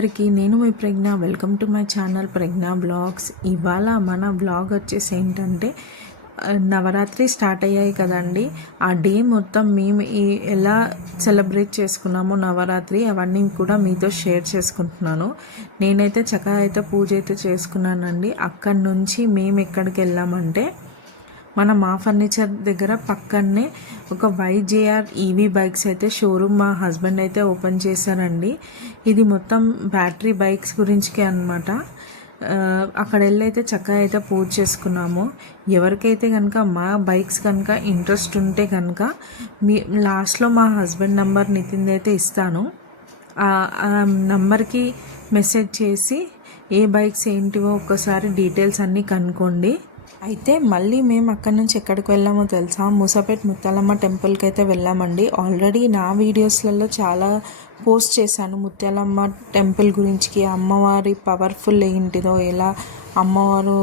అందరికీ నేను మీ Pragna. Welcome to my channel Pragna blogs. ఇవాళ మన బ్లాగ్ వచ్చేసి ఏంటంటే నవరాత్రి స్టార్ట్ అయ్యాయి కదండి. ఆ డే మొత్తం మేము ఎలా సెలబ్రేట్ చేసుకున్నామో నవరాత్రి అవన్నీ కూడా మీతో షేర్ చేసుకుంటున్నాను. నేనైతే చక్కగా అయితే పూజ అయితే చేసుకున్నానండి. అక్కడి నుంచి మేము ఎక్కడికి వెళ్ళామంటే మా ఫర్నిచర్ దగ్గర పక్కనే ఒక వైజేఆర్ ఈవీ బైక్స్ అయితే షోరూమ్ మా హస్బెండ్ అయితే ఓపెన్ చేశారండి. ఇది మొత్తం బ్యాటరీ బైక్స్ గురించికే అనమాట. అక్కడ వెళ్ళైతే చక్కగా అయితే పూజ చేసుకున్నాము. ఎవరికైతే కనుక మా బైక్స్ కనుక ఇంట్రెస్ట్ ఉంటే కనుక లాస్ట్లో మా హస్బెండ్ నంబర్ నితిన్ అయితే ఇస్తాను. ఆ నంబర్కి మెసేజ్ చేసి ఏ బైక్స్ ఏంటివో ఒక్కసారి డీటెయిల్స్ అన్నీ కనుక్కోండి. అయితే మళ్ళీ మేము అక్కడి నుంచి ఎక్కడికి వెళ్ళామో తెలుసా, మూసాపేట్ ముత్యాలమ్మ టెంపుల్కి అయితే వెళ్ళామండి. ఆల్రెడీ నా వీడియోస్లలో చాలా పోస్ట్ చేశాను ముత్యాలమ్మ టెంపుల్ గురించి, అమ్మవారి పవర్ఫుల్ ఏంటిదో, ఎలా అమ్మవారు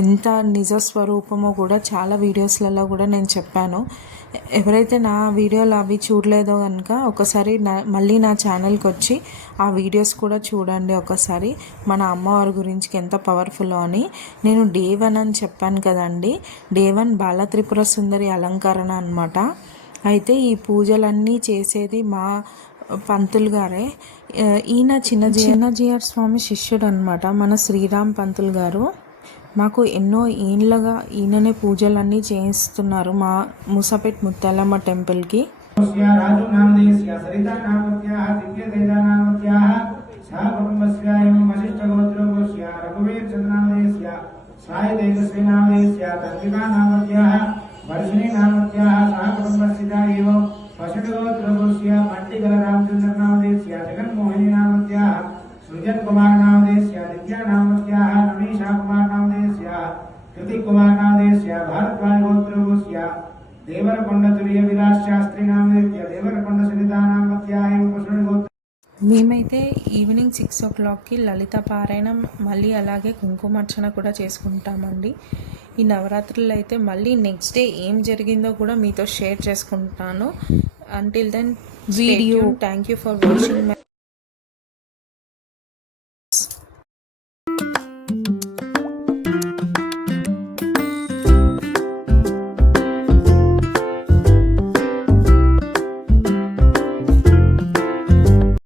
ఎంత నిజస్వరూపమో కూడా చాలా వీడియోస్లలో కూడా నేను చెప్పాను. ఎవరైతే నా వీడియోలు అవి చూడలేదో కనుక ఒకసారి మళ్ళీ నా ఛానల్కి వచ్చి ఆ వీడియోస్ కూడా చూడండి ఒకసారి. మన అమ్మవారి గురించి ఎంత పవర్ఫుల్ అని నేను డే 1 అని చెప్పాను కదండి. డే 1 బాల త్రిపుర సుందరి అలంకరణ అనమాట. అయితే ఈ పూజలన్నీ చేసేది మా పంతులు గారే. ఈయన చిన్నజీఆర్ స్వామి శిష్యుడు అనమాట, మన శ్రీరామ్ పంతులు గారు. మాకు ఎన్నో ఏళ్ళగా ఈయననే పూజలన్నీ చేయిస్తున్నారు మా మూసాపేట్ ముత్యాలమ్మ టెంపుల్కి. सृजन कुमार नामदेस्य, दिव्या नामत्याः, रमेशा कुमार नामदेस्य, कृतिक कुमार नामदेस्य, भारद्वाज गोत्रस्य, देवरకొండ तुर्य विलास शास्त्री नामदेस्य, देवरకొండ सुनीता नामत्याः एवं पुष्ण गोत्र. మేమైతే ఈవినింగ్ 6 o'clockకి లలిత పారాయణం, మళ్ళీ అలాగే కుంకుమార్చన కూడా చేసుకుంటామండి. ఈ నవరాత్రులు అయితే మళ్ళీ నెక్స్ట్ డే ఏం జరిగిందో కూడా మీతో షేర్ చేసుకుంటాను. Until then video. Thank you for watching.